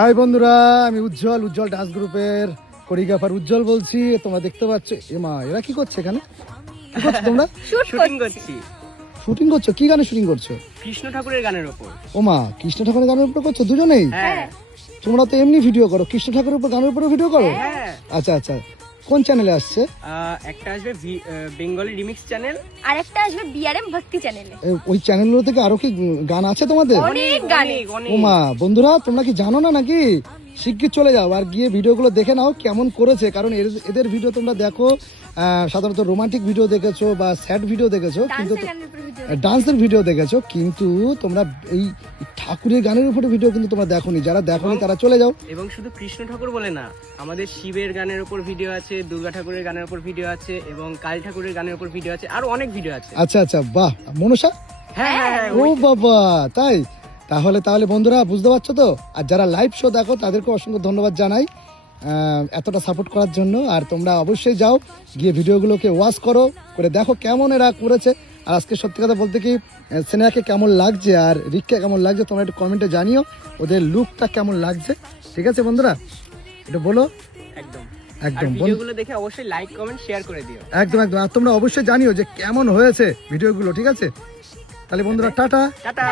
High বন্ধুরা, আমি উজ্জ্বল dance গ্রুপের কোরিওগ্রাফার উজ্জ্বল বলছি। তোমরা দেখতে পাচ্ছ এমা এরা কি করছে এখানে? কি করছো তোমরা? শুটিং করছি। শুটিং করছো? কি গানে শুটিং করছো? কৃষ্ণ ঠাকুরের গানের উপর। ওমা, কৃষ্ণ ঠাকুরের গানের উপর করছো দুজনেই? হ্যাঁ তোমরা তো এমনি ভিডিও করো, কৃষ্ণ ঠাকুরের উপর গানের উপর ভিডিও করো? হ্যাঁ। আচ্ছা আচ্ছা, কোন চ্যানেলে আসছে? একটা আসবে বেঙ্গলি রিমিক্স চ্যানেল, আর একটা আসবে বিআরএম ভক্তি চ্যানেলে। ওই চ্যানেলগুলো থেকে আরো কি গান আছে তোমাদের? অনেক গানে। ওমা বন্ধুরা, তোমরা কি জানো না নাকি? শিগগির চলে যাও আর গিয়ে ভিডিওগুলো দেখে নাও কেমন করেছে, কারণ এদের ভিডিও তোমরা দেখো সাধারণত রোমান্টিক ভিডিও দেখেছো বা স্যাড ভিডিও দেখেছো, কিন্তু ডান্সের ভিডিও দেখেছো, কিন্তু তোমরা এই ঠাকুরের গানের উপরে ভিডিও কিন্তু তোমরা দেখোনি। যারা দেখোনি তারা চলে যাও। এবং শুধু কৃষ্ণ ঠাকুর বলে না, আমাদের শিবের গানের উপর ভিডিও আছে, দুর্গা ঠাকুরের গানের উপর ভিডিও আছে, এবং কালী ঠাকুরের গানের উপর ভিডিও আছে, আর অনেক ভিডিও আছে। আচ্ছা আচ্ছা, বাহ। মনসা? হ্যাঁ ও বাবা, তাই? তাহলে বন্ধুরা বুঝতে পারছো তো। আর যারা লাইভ শো দেখো তাদেরকে অসংখ্য ধন্যবাদ জানাই এতটা সাপোর্ট করার জন্য। আর তোমরা অবশ্যই যাও, গিয়ে ভিডিওগুলোকে ওয়াচ করে দেখো কেমন এরা করেছে। আর আজকে সত্যি কথা বলতে কি, স্নেহাকে কেমন লাগছে আর রিককে কেমন লাগছে তোমরা একটু কমেন্টে জানিও, ওদের লুকটা কেমন লাগছে। ঠিক আছে বন্ধুরা, একটু বলো। একদম একদম ভিডিওগুলো দেখে অবশ্যই লাইক কমেন্ট শেয়ার করে দিও। একদম। আর তোমরা অবশ্যই জানিও যে কেমন হয়েছে ভিডিওগুলো। ঠিক আছে, তাহলে বন্ধুরা টাটা। টাটা।